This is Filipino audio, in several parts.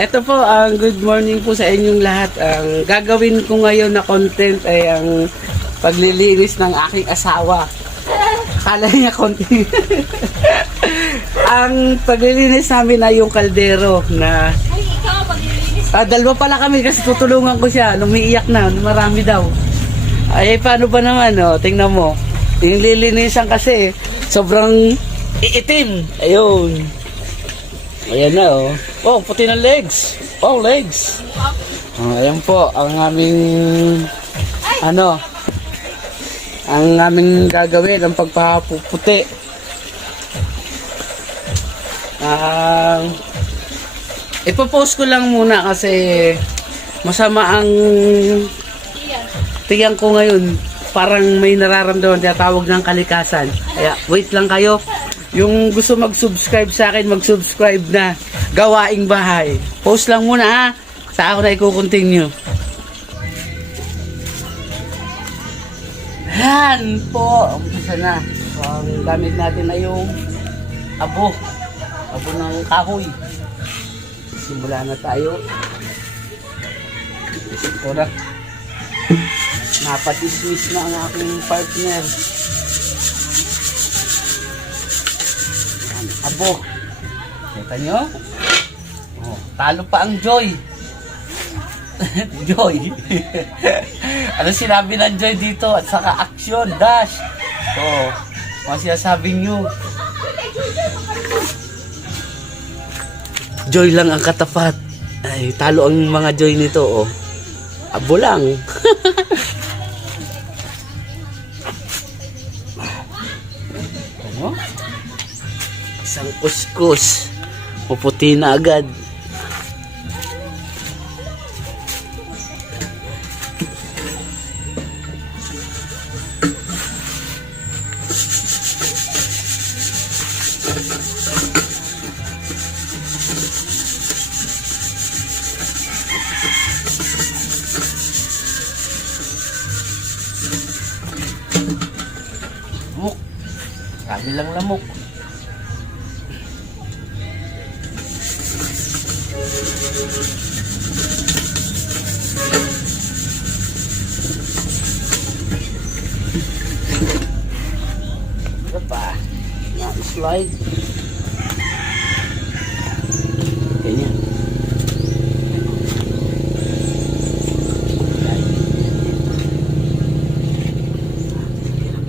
Ito po, ang good morning po sa inyong lahat. Ang gagawin ko ngayon na content ay ang paglilinis ng aking asawa. Akala niya konti. Ang paglilinis namin ay yung kaldero na... Ay, ikaw maglilinis. Dalawa pala kami kasi tutulungan ko siya. Lumiiyak na, marami daw. Ay, paano ba naman, oh? Tingnan mo. Yung lilinisan kasi, sobrang iitim. Ayun. Ayan na, oh. Oh, puti ng legs. Oh, legs. Ayan po, ang aming, ang aming gagawin, ang pagpapuputi. Ipopost ko lang muna kasi masama ang tiyan ko ngayon. Parang may nararamdaman, tinatawag ng kalikasan. Kaya wait lang kayo. Yung gusto mag-subscribe sa akin, mag-subscribe na. Gawaing bahay. Post lang muna ha. Sa ako na i-continue. Yan po. Umpisa na. So, ang gamit natin ay yung abo. Abo ng kahoy. Simula na tayo. Isip ko na. Napatismis na ang aking partner. Yan, abo. Kita nyo? Oh, talo pa ang Joy. Joy. Ano sinabi ng Joy dito? At saka action, dash. Oh, mga sinasabi nyo. Joy lang ang katapat. Ay, talo ang mga Joy nito, oh. Abo lang. Ano? Isang kuskus. Puputi na agad. Lamok. Kami lang lamok. Ito pa. Yan, slide. Ganyan.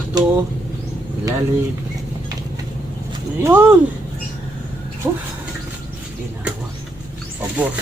Ito. Ilalim. Yun. Ginawa. Pabor.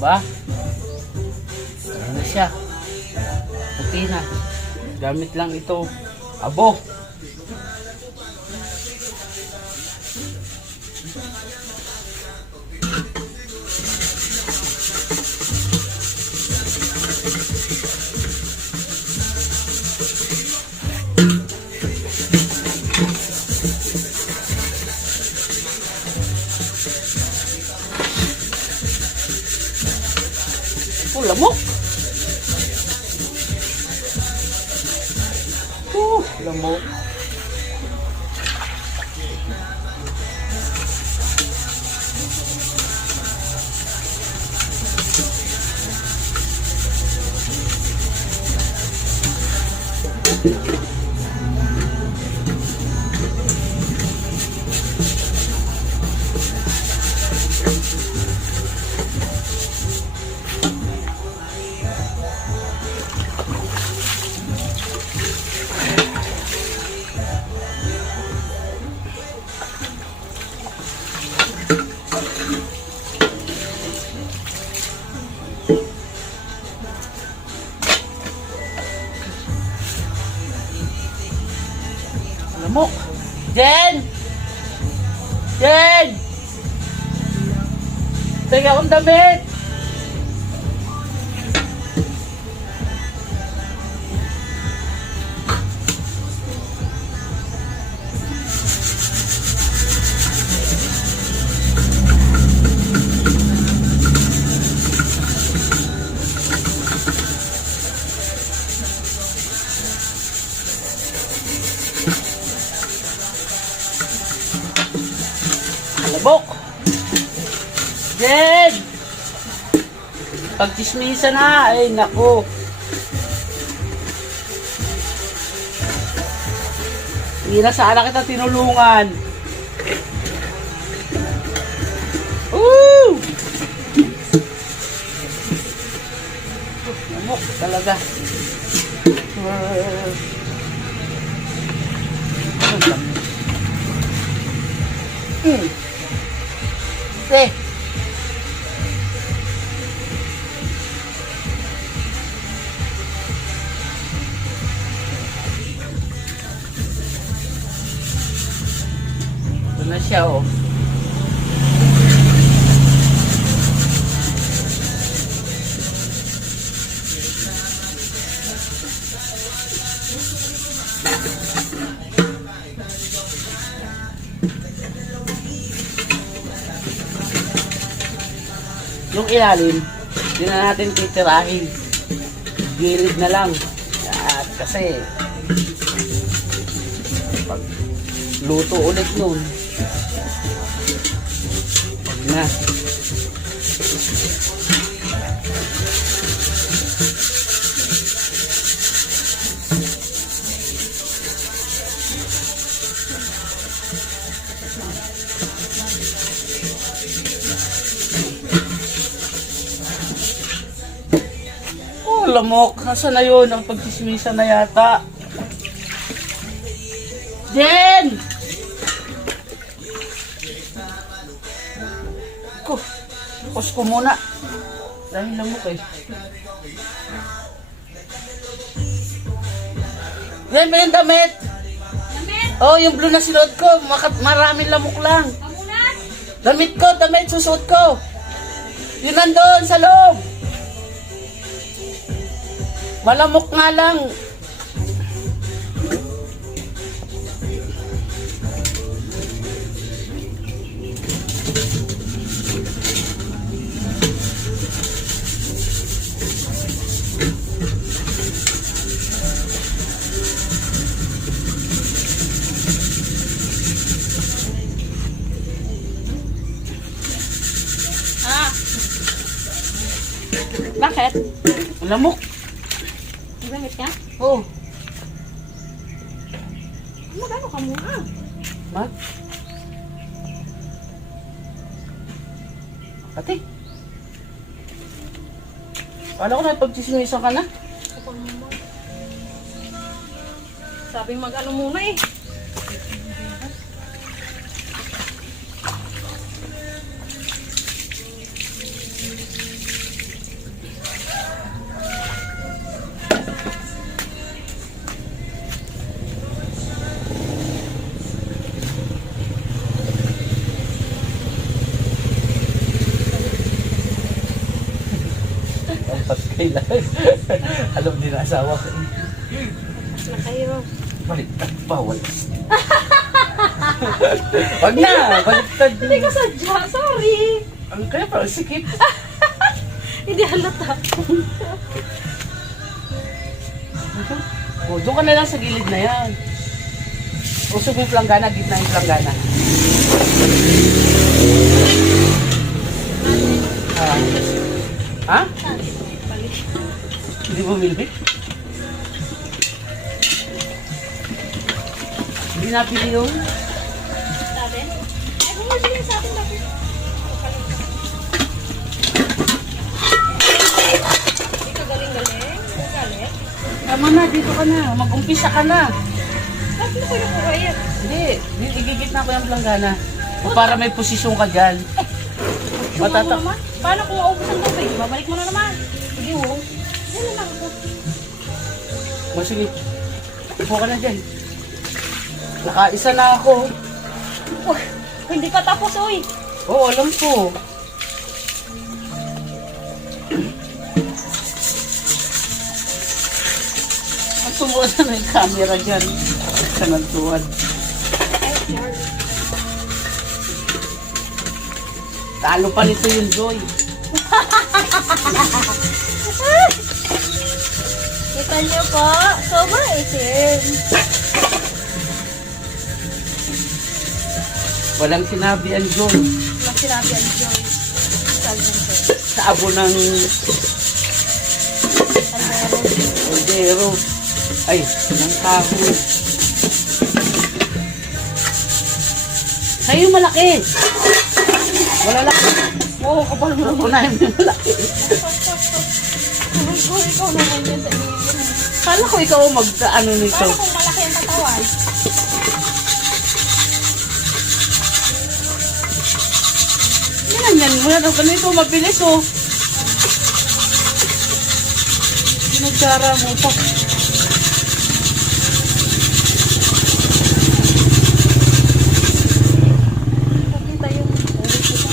Diba? Ayan na siya. Puti na. Gamit lang ito. Abo. Oh, lamok. Lamok. Lamok! Jen! Jen! Teka akong damit! Labok! Jen! Pagchismisa na! Ay, naku! Hindi na sana kita tinulungan. Woo! Labok talaga. Eh. Ito na siya, oh. Yung ilalim, hindi na natin titirahin. Gilid na lang. At kasi, pag luto ulit nun, pag na. Lamok, nasa na yun? Ang pagchismisa na yata. Jen! Pause ko muna. Dahil lamok eh. Jen, may yung damit? Damit? Oh, yung blue na sinuot ko. Maraming lamok lang. Kamunan? Damit ko, damit susuot ko. Yun nandun sa loob. Malamok nga lang. Bakit? Malamok. Gamit ka? Oh. Magano ka muna? Mag? Pati. Paano ko na pagchismisan ka na? Ako naman. Sabing mag-ano muna eh. Alam din na asawa ko. Na kayo. Baliktad pa, walas. Wag na, baliktad. Hindi ko sadya, sorry. Ang kaya pa, sikip. Hindi halata. O, doon ka na lang sa gilid na yan. Usog yung planggana, gitna yung planggana. Ha? Balik. Hindi mo bumili? Hindi napili yung... Sa atin? Ay, bumili sa atin dati. Hindi ka galing-galing. Galit. Tama na, dito ka na. Mag-umpisa ka na. Bakit ko yung kurayat? Hindi, igigitna ko yung planggana. O para may posisyon ka dyan. Matatak. naman. Paano kung maubos ang tubig? Babalik mo na naman. Sige, ho. Yan na lang ako. O sige, upo ka na dyan. Nakaisa na ako. Uy, hindi pa tapos, uy. Oo, alam ko. Ang tumuan na yung camera dyan. Kanagtuan. Talo pa nito yung Joy. Kita niyo po, sobrang itim. Walang sinabi ang Joy. Pag sinabi ang Joy, salvente. Sa abo ng Cordero. Ay, ng kahoy. Sa'yo malaki. Wala lang. Oo, kapal mo lang. Unahin mo yung malaki. Uy, ikaw naman yan sa iyo. Kala ko ikaw ang mag-ano nito. Paano kung malaki ang katawan? Yan. Wala daw ganito. Mabilis oh. Nagkara mo pa. Pakita yung ulit ito.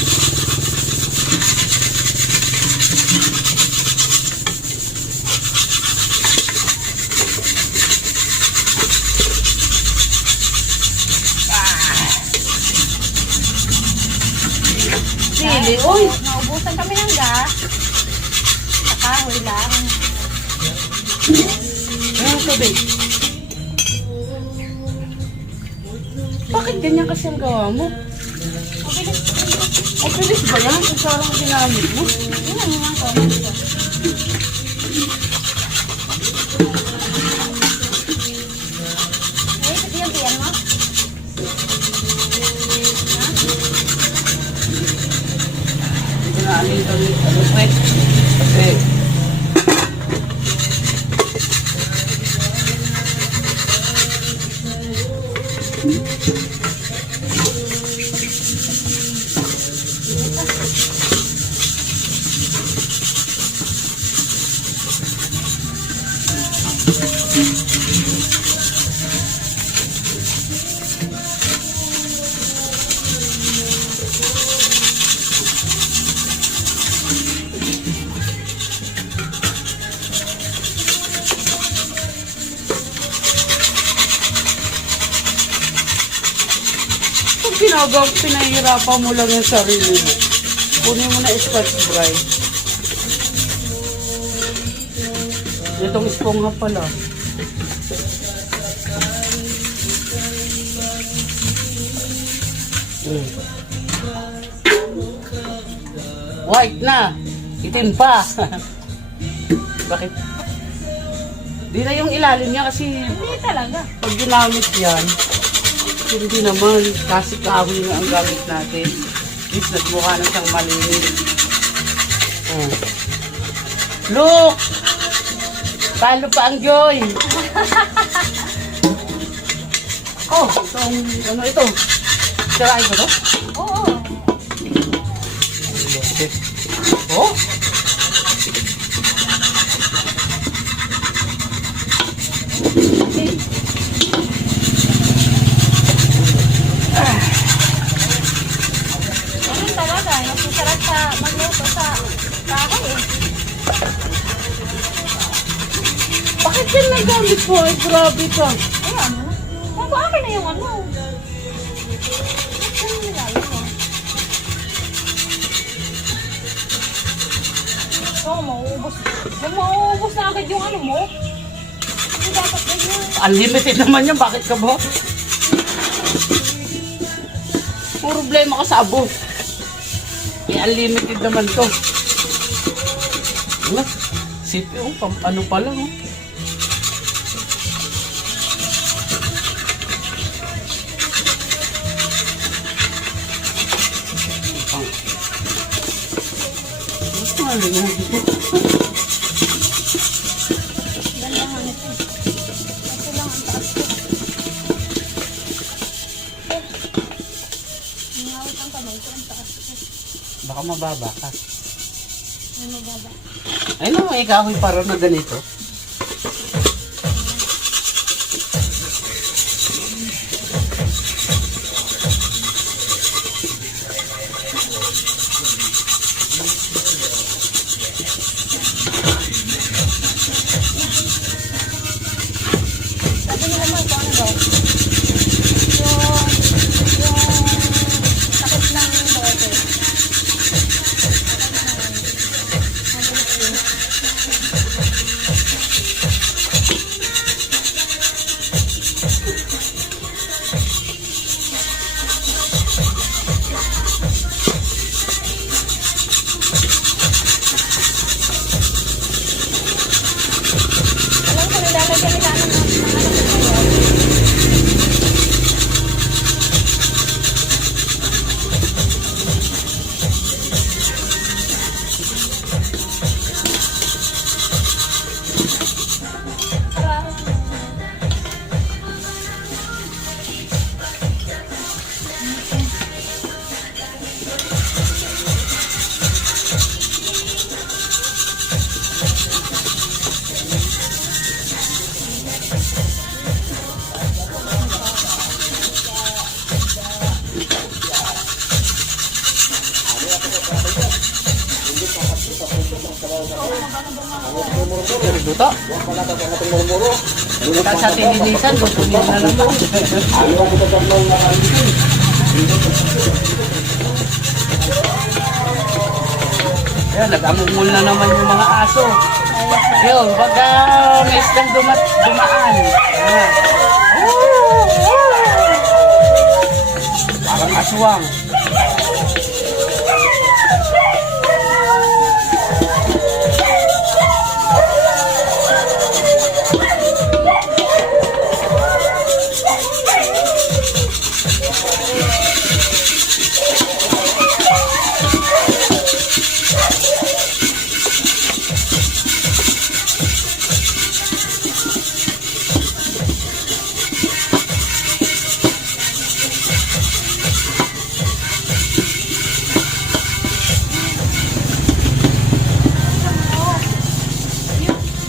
Sili, oy. Naubusan kami ng gas. Sa kahoy lang. Ano sabi? Bakit ganyan kasi ang gawa mo? Mabilis. Ang bilis ba yan? Kung sarang ginamit mo? Yun ang mga comment ko. Ay, pati yung tiyan mo? Ito na aling kami. Ano pa eh? Kasi pinahirapan mo lang yung sarili mo. Kunin mo na Scotch Brite. Itong esponga pala. White na. Itim pa. Bakit? Di na yung ilalim niya kasi Hindi talaga. pag ginamit yan, hindi naman. Kasi kahoy na ang gamit natin. Please, nagmukha na siyang malinis. Oh. Look! Talo pa ang Joy. Oh, itong, ano ito? Sirain ko to? Oo. Oh? Ganun talaga. Nasisarap sa magluto sa kahoy eh. Bakit yan nagamit mo? Ay, grabe ka. Ayan. Kung akin na yung ano. Ano nilalim mo? Oo, mauubos. Kung mauubos na agad yung ano mo, hindi dapat ganyan. Unlimited naman yan. Bakit ka ba? Puro problema ka sa abo. Eh, unlimited naman to. Ano? CPU, ano pa lang, oh. Ganda nga nito. Ito lang ang taas ko. Ngawit ang kamay ko, ang taas ko. Baka mababa ka. May mababa. Ay no, may kahoy para na ganito. mo ito, ano daw? Yung takip ng bote. Alam ko, nilalagyan nila ng ano ngayon. Luto. Kita sa tininisan, gusto niyo na naman. Ayan, nag-amumul na naman yung mga aso. Yun, pagka may islang dumaan. Ayan. Parang aswang.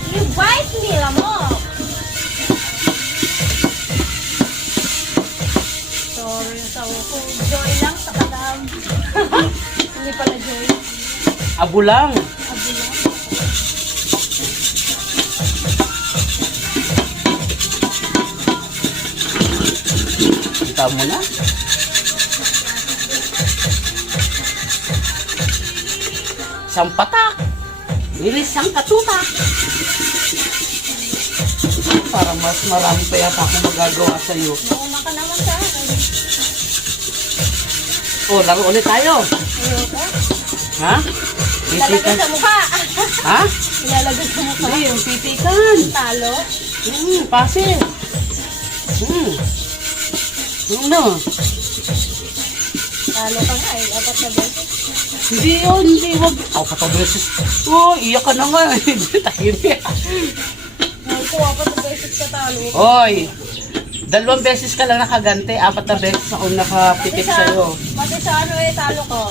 Yung white nila mo. Sorry yung sawa ko. Joy lang sa kadam. Hindi pala Joy. Abo lang. Abo lang. Kita mo na. Isang patak. Nilis ang katutak. Para mas marami pa yata akong magagawa sa'yo. Nauna ka naman sa akin. Oh, laro ulit tayo. Ayoko. Ha? Ilalagay Pitikan. sa mukha. Ha? Ilalagay sa mukha. Hindi, yung pitikan. Talo. Pase. Ano? Talo ka nga eh. Apat na beses. Hindi yun, hindi. Wag. Oh, patabeses. Oh, iyak ka na nga. Tayo niya. Ay ko, apat na beses ka talo. Oy, 2 beses ka lang nakagante, 4 na beses ako nakapitip sa'yo. Pati sa ano eh, talo ko.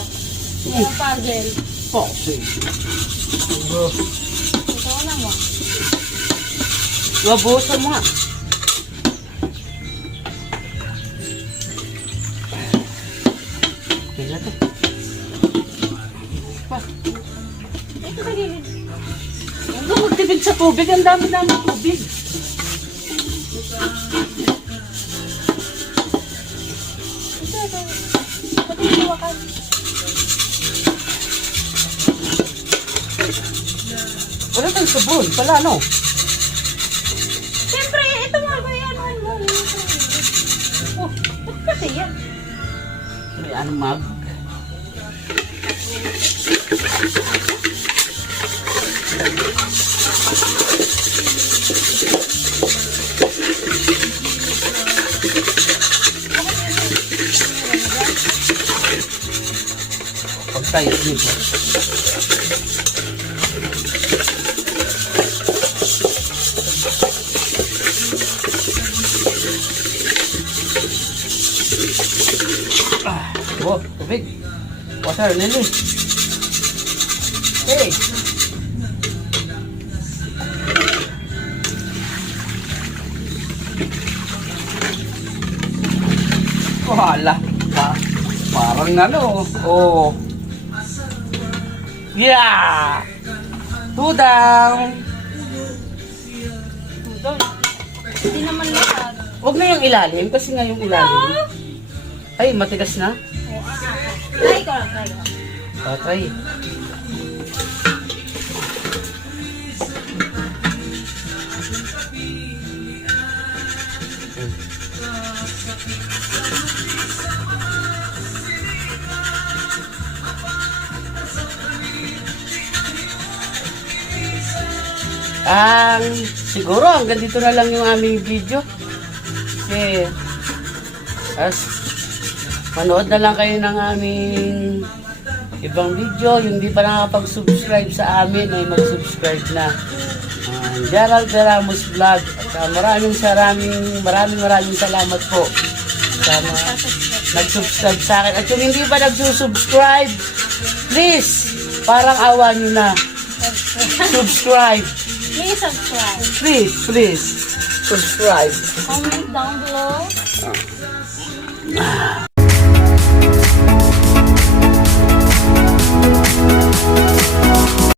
Yung puzzle. Oh, sige. Ikaw na mo. Wabusan mo nga. Kaya to. Pa. Ito sa gilid. Huwag ka magtibig sa tubig, ang dami-dami tubig. Ito. Pati yung wakan. Wala kang sabon, pala ano? Siyempre, ito mo ba yan? Ano mo? Oh, ba't kasi yan? May ano mag. Pagtayo dito. Oh, tubig. Water, Lily. Hey. Wala. Parang ano. Oh. Yeah. 2 down. 2 down. Hindi naman lahat. Huwag na yung ilalim, kasi nga yung ilalim. Ay, matigas na. Try ko lang, try ko. Try. Siguro hanggang dito na lang yung aming video. Kasi, manood na lang kayo ng aming ibang video. Yung di pa nakapag-subscribe sa amin ay mag-subscribe na. Gerald Ramos Vlog. At maraming salamat po sa mga nag-subscribe sa akin. At yung hindi pa nag-subscribe, please, parang awa nyo na. Subscribe. Please subscribe. Please, subscribe. Comment down below.